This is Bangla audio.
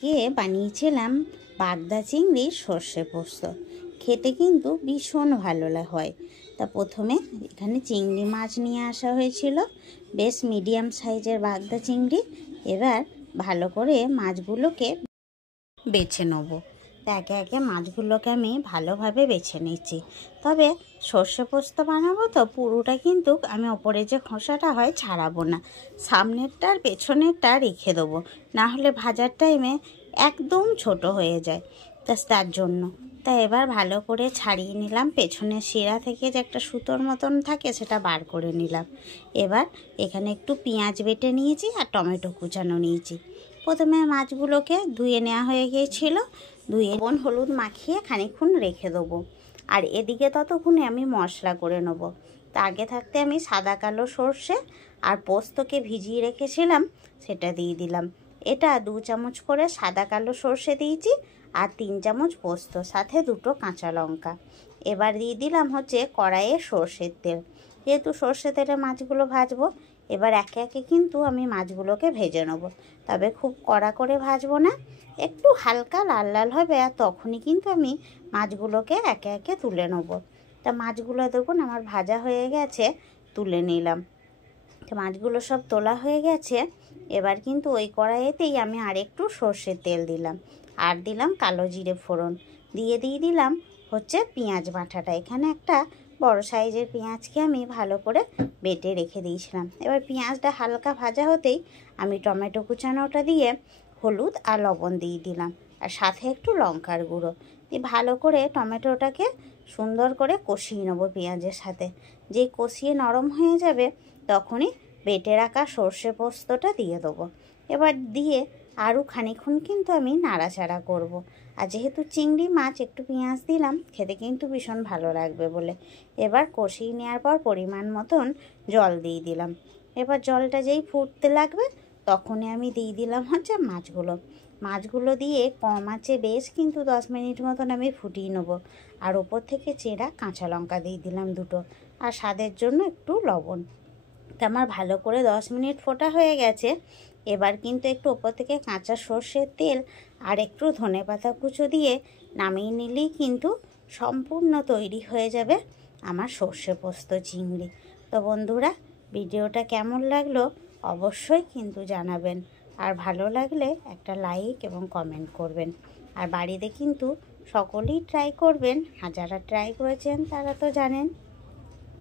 গিয়ে বানিয়েছিলাম বাগদা চিংড়ির সর্ষে পোস্ত। খেতে কিন্তু ভীষণ ভালো হয়। তা প্রথমে এখানে চিংড়ি মাছ নিয়ে আসা হয়েছিল, বেশ মিডিয়াম সাইজের বাগদা চিংড়ি। এবার ভালো করে মাছগুলোকে বেছে নেব। একে একে মাছগুলোকে আমি ভালোভাবে বেছে নিচ্ছি। তবে সর্ষে পোস্ত বানাবো তো পুরোটা কিন্তু আমি ওপরে যে খোসাটা হয় ছাড়াবো না, সামনেরটা আর পেছনেরটা রেখে দেবো, না হলে ভাজার টাইমে একদম ছোট হয়ে যায়। তার জন্য এবার ভালো করে ছাড়িয়ে নিলাম। পেছনের শিরা থেকে যে একটা সুতোর মতন থাকে সেটা বার করে নিলাম। এবার এখানে একটু পেঁয়াজ বেটে নিয়েছি আর টমেটো কুচানো নিয়েছি। প্রথমে মাছগুলোকে ধুয়ে নেওয়া হয়ে গিয়েছিল, ধুয়ে লবণ হলুদ মাখিয়ে খানিকক্ষণ রেখে দেবো। আর এদিকে ততক্ষণে আমি মশলা করে নেব। তা আগে থাকতে আমি সাদা কালো সর্ষে আর পোস্তকে ভিজিয়ে রেখেছিলাম, সেটা দিয়ে দিলাম। এটা 2 চামচ করে সাদা কালো সর্ষে দিয়েছি আর 3 চামচ পোস্ত, সাথে 2টো কাঁচা লঙ্কা। এবার দিয়ে দিলাম হচ্ছে কড়াইয়ে সর্ষের তেল। যেহেতু সর্ষে তেলে মাছগুলো ভাজবো, এবার একে একে কিন্তু আমি মাছগুলোকে ভেজে নেব। তবে খুব কড়া করে ভাজবো না, একটু হালকা লাল লাল হবে, আর তখনই কিন্তু আমি মাছগুলোকে একে একে তুলে নেব। তা মাছগুলো দেখুন আমার ভাজা হয়ে গেছে, তুলে নিলাম। তো মাছগুলো সব তোলা হয়ে গেছে। এবার কিন্তু ওই কড়াইতেই আমি আরেকটু সর্ষের তেল দিলাম, আর দিলাম কালো জিরে ফোড়ন, দিয়ে দিলাম হচ্ছে পেঁয়াজ বাটাটা। এখানে একটা বড় সাইজের পেঁয়াজকে আমি ভালো করে বেটে রেখে দিয়েছিলাম। এবার পেঁয়াজটা হালকা ভাজা হতেই আমি টমেটো কুচানোটা দিয়ে হলুদ আর লবণ দিয়ে দিলাম, আর সাথে একটু লঙ্কার গুঁড়ো দিয়ে ভালো করে টমেটোটাকে সুন্দর করে কষিয়ে নেবো পেঁয়াজের সাথে। যেই কষিয়ে নরম হয়ে যাবে তখনই বেটে রাখা সর্ষে পোস্তটা দিয়ে দেবো। এবার দিয়ে আরও খানিকক্ষণ কিন্তু আমি নাড়াচাড়া করব। আর যেহেতু চিংড়ি মাছ একটু পেঁয়াজ দিলাম, খেতে কিন্তু ভীষণ ভালো লাগবে বলে। এবার কষিয়ে নেওয়ার পর পরিমাণ মতন জল দিয়ে দিলাম। এবার জলটা যেই ফুটতে লাগবে তখনই আমি দিয়ে দিলাম হচ্ছে মাছগুলো দিয়ে কম আঁচে বেশ কিন্তু 10 মিনিট মতন আমি ফুটিয়ে নেব। আর ওপর থেকে চেরা কাঁচা লঙ্কা দিয়ে দিলাম 2টো, আর স্বাদের জন্য একটু লবণ। তা আমার ভালো করে 10 মিনিট ফোটা হয়ে গেছে। এবার কিন্তু একটু ওপর থেকে কাঁচা সর্ষের তেল আর একটু ধনেপাতা কুচো দিয়ে নামিয়ে নিলেই কিন্তু সম্পূর্ণ তৈরি হয়ে যাবে আমার সর্ষে পোস্ত চিংড়ি। তো বন্ধুরা, ভিডিওটা কেমন লাগলো অবশ্যই কিন্তু জানাবেন, আর ভালো লাগলে একটা লাইক এবং কমেন্ট করবেন। আর বাড়িতে কিন্তু সকলেই ট্রাই করবেন, আর যারা ট্রাই করেছেন তারা তো জানেন।